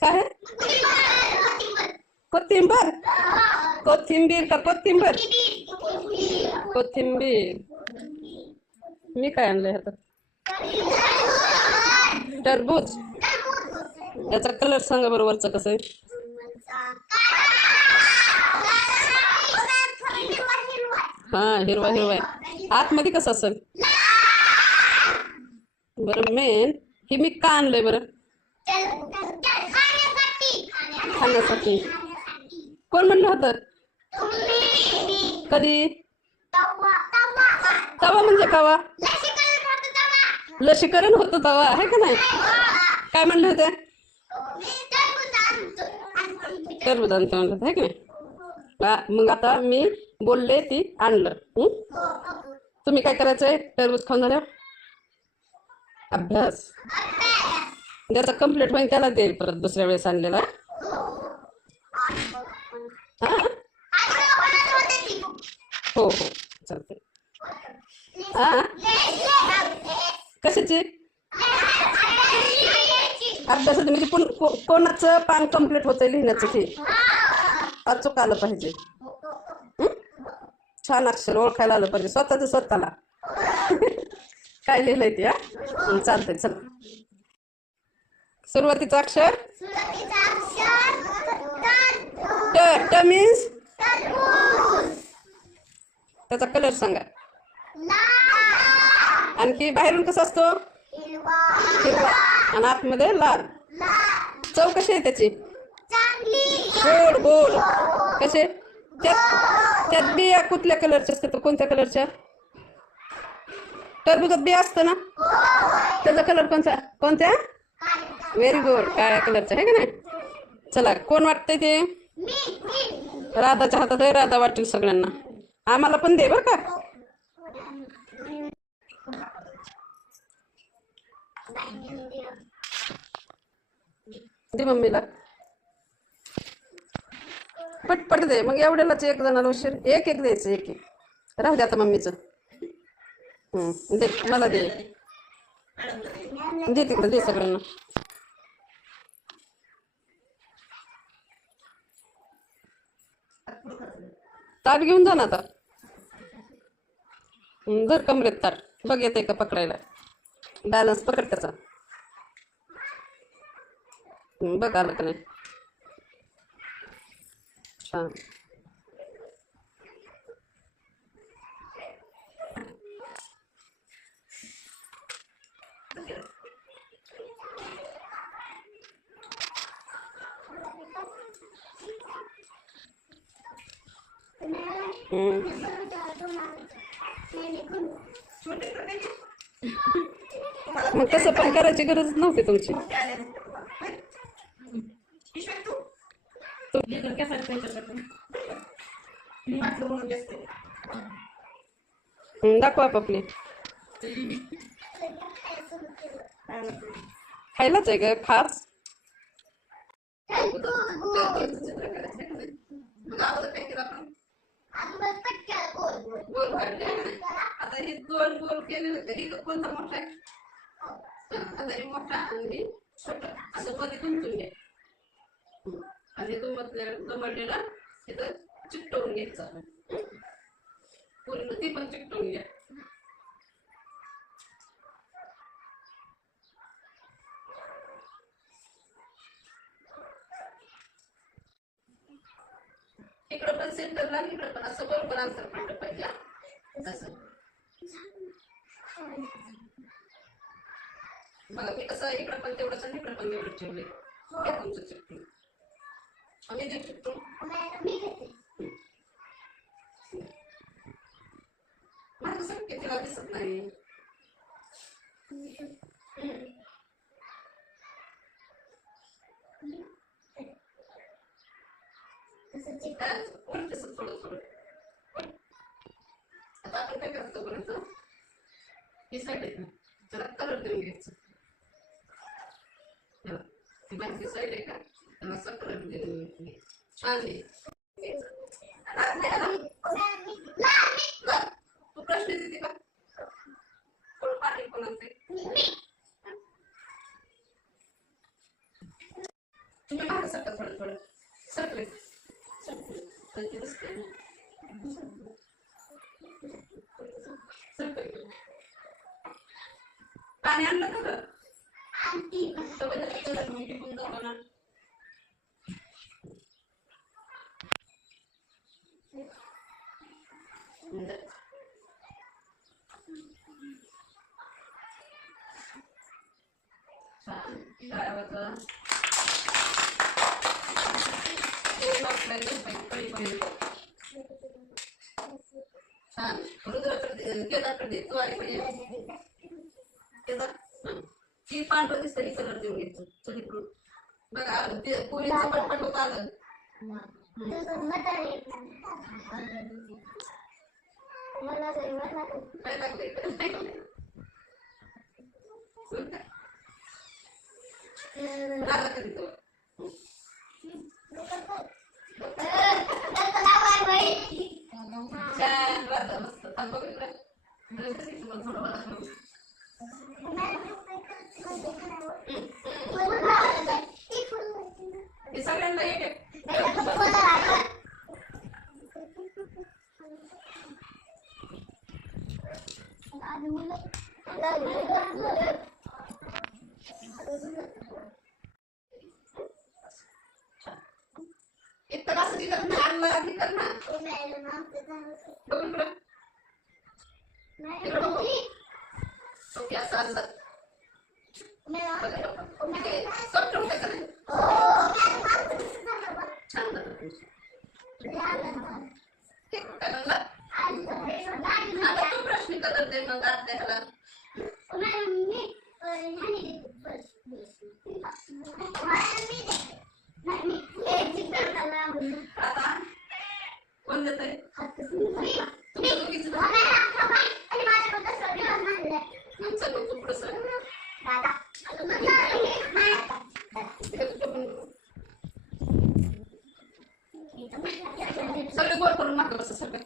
काय आहे? कोथिंबर. कोथिंबीर का कोथिंबर? कोथिंबीर. मी काय आणलंय आता? टरबूज. याचा कलर सांगा बरं, वरचा कसं आहे? हा, हिरवा हिरवा आहे. आतमध्ये कसं असेल? बरं, मेन हे मी का आणलंय बरं? खाण्यासाठी. कोण म्हणलं होतं? कधी? तवा म्हणजे कवा? लसीकरण होतं तवा, आहे का नाही? काय म्हणलं होतं? टरबूज आणते म्हणलं होतं, आहे का नाही? मग आता मी बोलले ती आणलं. तुम्ही काय करायचंय टरबूज खाऊन झाल्यावर? अभ्यास. त्याचा कम्प्लीट होईल त्याला देईल परत दुसऱ्या वेळेस आणलेला. हो हो, चालते. हा, कशाची? अभ्यासाचं म्हणजे कोणाचं पान कम्प्लीट होतंय लिहिण्याचं ते अचूक आलं पाहिजे. छान अक्षर ओळखायला आलं पाहिजे स्वतःच स्वतःला. काय लिहिलंय ते? हा, चालतंय. चला, सुरुवातीचं अक्षर ट मीन्स त्याचा कलर सांगा. आणखी बाहेरून कसा असतो? हिरवा. आणि आतमध्ये लाल. चव कशी आहे त्याची? गोड गोड. कसे? त्यात बिया कुठल्या कलरच्या असतात? कोणत्या कलरच्या? टरबूजात बिया असतं ना, त्याचा कलर कोणता? कोणत्या? व्हेरी गुड, काळ्या कलरचा, आहे का नाही? चला, कोण वाटतंय ते? राधाच्या हातात आहे, राधा वाटेल सगळ्यांना. आम्हाला पण दे बरं का. दे मम्मीला. पटपट दे. मग एवढ्यालाच एक जणाला उशीर. एक एक द्यायचं, एक एक. राहू दे आता मम्मीचं. दे मला, दे दे तिकडे, दे सगळ्यांना. ताट घेऊन जा ना आता. जर कमरेत ताट बघ येते का पकडायला? बॅलन्स पकड त्याचा. बघ आलं का नाही? छान. मग तसं पण करायची गरज नव्हती तुमची. दाखवा आपली. खायलाच आहे का खास? आता हे दोन गोल केले होते. कोणता मोठा आहे? आता हे मोठा आणि छोटा असं मध्ये गुंतून घ्या. आणि दुमडलेला इथं चिकटवून घ्यायचा. पूर्ण ती पण चिकटवून घ्या. इकडं पण सेंटरला, इकडं पण असं बरोबर अंतर पडलं पाहिजे. असं बघा, मी कसं इकडं पण तेवढंच आणि इकडं पण तेवढं ठेवले. तुमचं चिकटून आम्ही जे चिकटून मला कसं कितीला दिसत नाही. थोडं थोडं. आता आपण काय करतो पर्यंत ही साईड आहे ना, त्याला कलर देऊन घ्यायचं. ती बाहेरची साईड आहे का, त्याला असा कलर देऊन छान आहे. तू प्रश्न देते का? कोण पाटील कोण आणते? तुम्ही मागं सरका थोडं थोडं सरकले सरकले पाणी आणलं का गं? छान केदारकडे तू आली पाहिजे केदार ती पांढरं दिसतं ही कलर देऊन घ्यायचं सगळीकडून बघा ते पोरीचं पटपट होत आलं काय लागलंय आला कधी तो छान राहतं मस्त थांब बघ सगळ्यांना एक इतकं असं दिलं ना आणला दिलं ना बघून ओके असं आणलं सॉफ्ट होतं का नाही छान आता तू प्रश्न कलर दे मग आपल्याला आता कोण देत आहे सगळे गोल करून मागं बस सगळे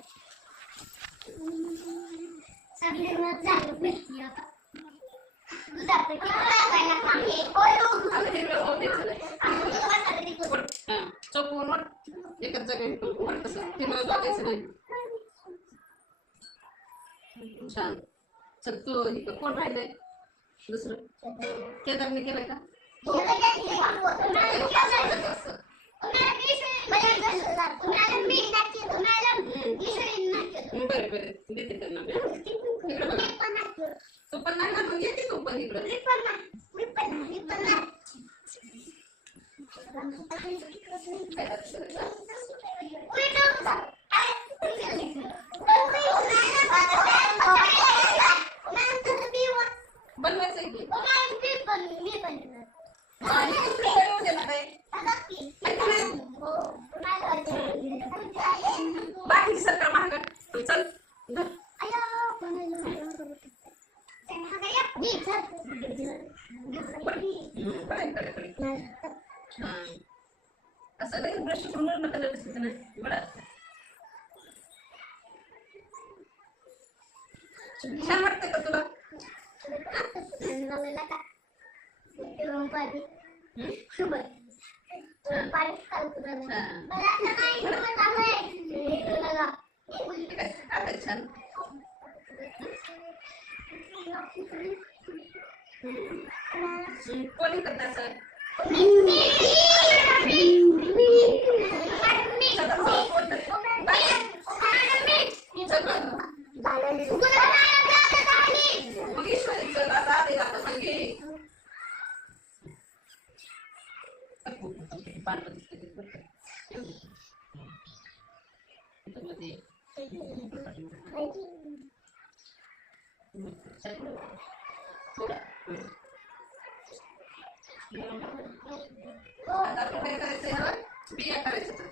चौकून एकच जागा कसं फिरवत बघायचं नाही छान चल तू कोण राहिलंय दुसरं केदारने केलंय का बरं बरं देते त्यांना तू पण नाही ना मग येते तू पण इकडं बनवायचं इकडे बाकी सरकार महाग चल असं नाही ब्रश करून कलर दिसत नाही बरं छान वाटतं का तुला छान कोणी करता सर बिया करायचं